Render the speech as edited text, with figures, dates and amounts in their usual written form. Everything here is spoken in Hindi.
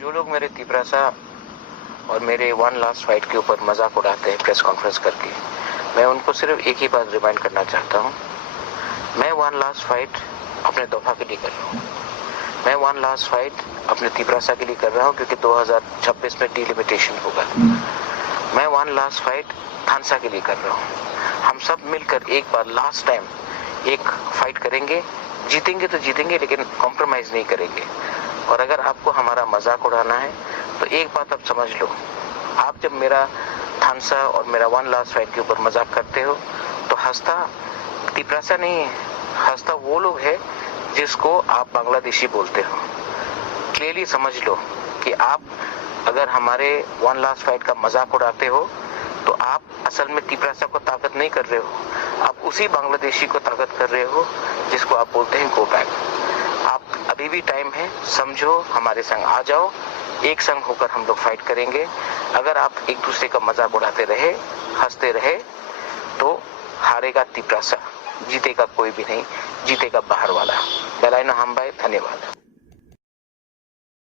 जो लोग मेरे तिपरासा और मेरे वन लास्ट फाइट के ऊपर मजाक उड़ाते हैं प्रेस कॉन्फ्रेंस करके, मैं उनको सिर्फ एक ही बात रिमाइंड करना चाहता हूँ। मैं वन लास्ट फाइट अपने दोफा के लिए कर रहा हूँ। मैं वन लास्ट फाइट अपने तिपरासा के लिए कर रहा हूँ, क्योंकि 2026 में डिलिमिटेशन होगा। मैं वन लास्ट फाइट थानसा के लिए कर रहा हूँ। हम सब मिलकर एक बार लास्ट टाइम एक फाइट करेंगे। जीतेंगे तो जीतेंगे, लेकिन कॉम्प्रोमाइज नहीं करेंगे। और अगर आपको हमारा मजाक उड़ाना है तो एक बात आप समझ लो, आप जब मेरा थानसा और मेरा वन लास्ट फाइट के ऊपर मजाक करते हो तो हंसता तिपरासा नहीं है, हंसता वो लोग है जिसको आप बांग्लादेशी बोलते हो। क्लियरली समझ लो कि आप अगर हमारे वन लास्ट फाइट का मजाक उड़ाते हो तो आप असल में तिपरासा को ताकत नहीं कर रहे हो, आप उसी बांग्लादेशी को ताकत कर रहे हो जिसको आप बोलते हैं गो बैक। आप अभी भी टाइम है, समझो, हमारे संग आ जाओ, एक संग होकर हम लोग फाइट करेंगे। अगर आप एक दूसरे का मजाक उड़ाते रहे, हंसते रहे, तो हारेगा तिपरासा, जीतेगा कोई भी नहीं, जीतेगा बाहर वाला। बेलायना हम भाई, धन्यवाद।